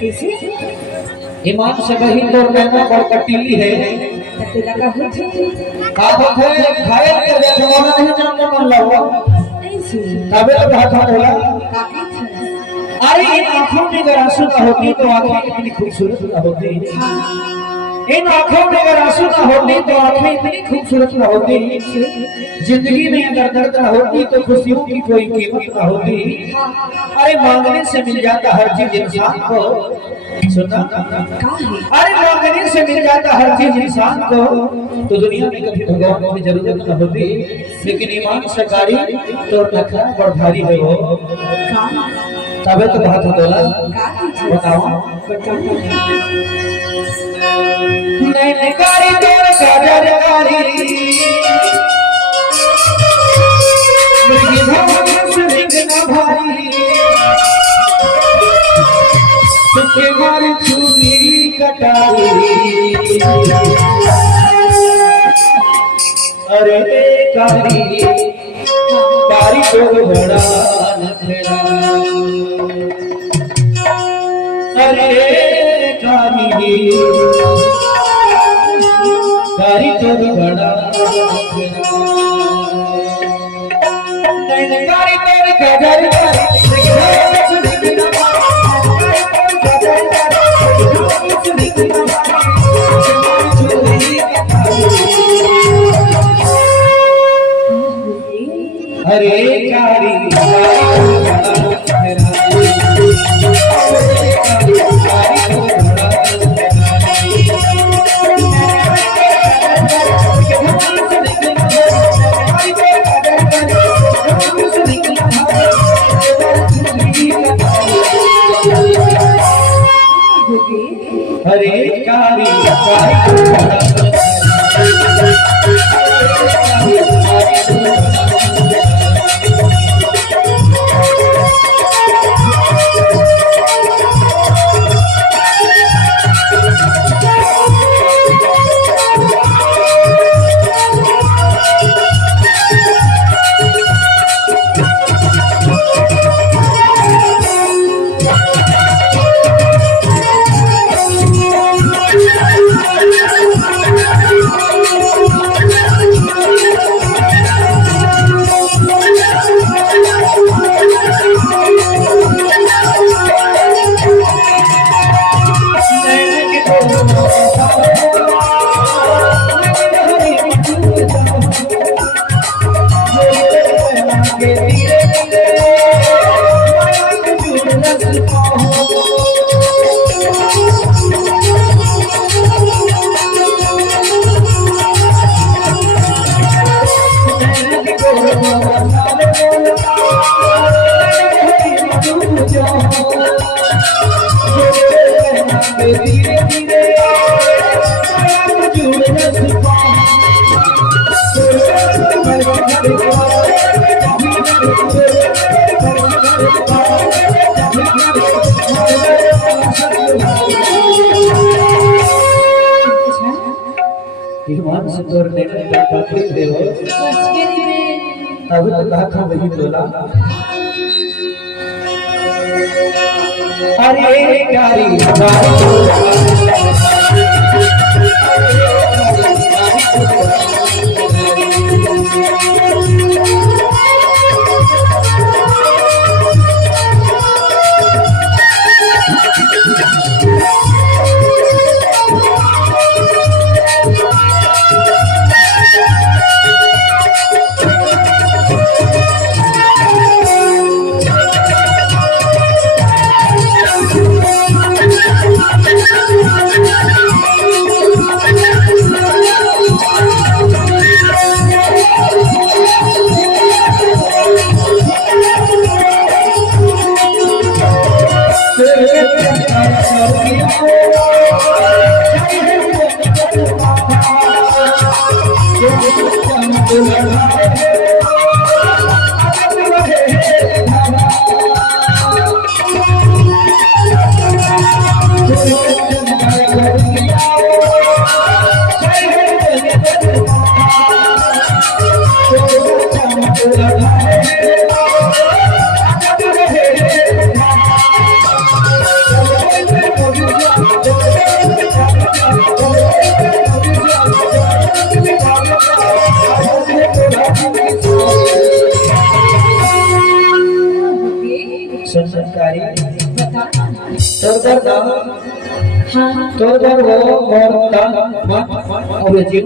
कैसे ईमान से वही तो कहना बड़ कटीली है कटीला का होत है का होत है घायल के जमाना नहीं जानने मन लगा ऐसे तबे तो हाथ होला काकी था अरे इन आंखों में अगर आंसू ना होती तो आंखें कितनी खूबसूरत ना होती इन आंखों में अगर आंसू ना होती तो आंखें इतनी खूबसूरत ना होती जिंदगी में अगर दर्द ना होती तो खुशियों की कोई कीमत ना होती अरे मांगने से मिल जाता हर चीज इंसान को सुना अरे मांगने से मिल जाता हर चीज इंसान को तो दुनिया में कभी भगवान की जरूरत न होती लेकिन ईमान से गाड़ी तो रखना बड़ भारी है वो तबे तो बात होला बताओ नहीं गाड़ी तोर गाजर गाड़ी मुर्गी धमक से रिंगना भारी तुझे मारी चूड़ी कटाई अरे कारी कारी तो बड़ा नखरा अरे कारी कारी तो बड़ा नखरा नहीं कारी तेरे गजर अरे कारी अरे कारी ईमान से तोर नेत्र बातें देवो अब तो कहा था वही बोला अरे कारी संस्कारी बताना तर हाँ वो और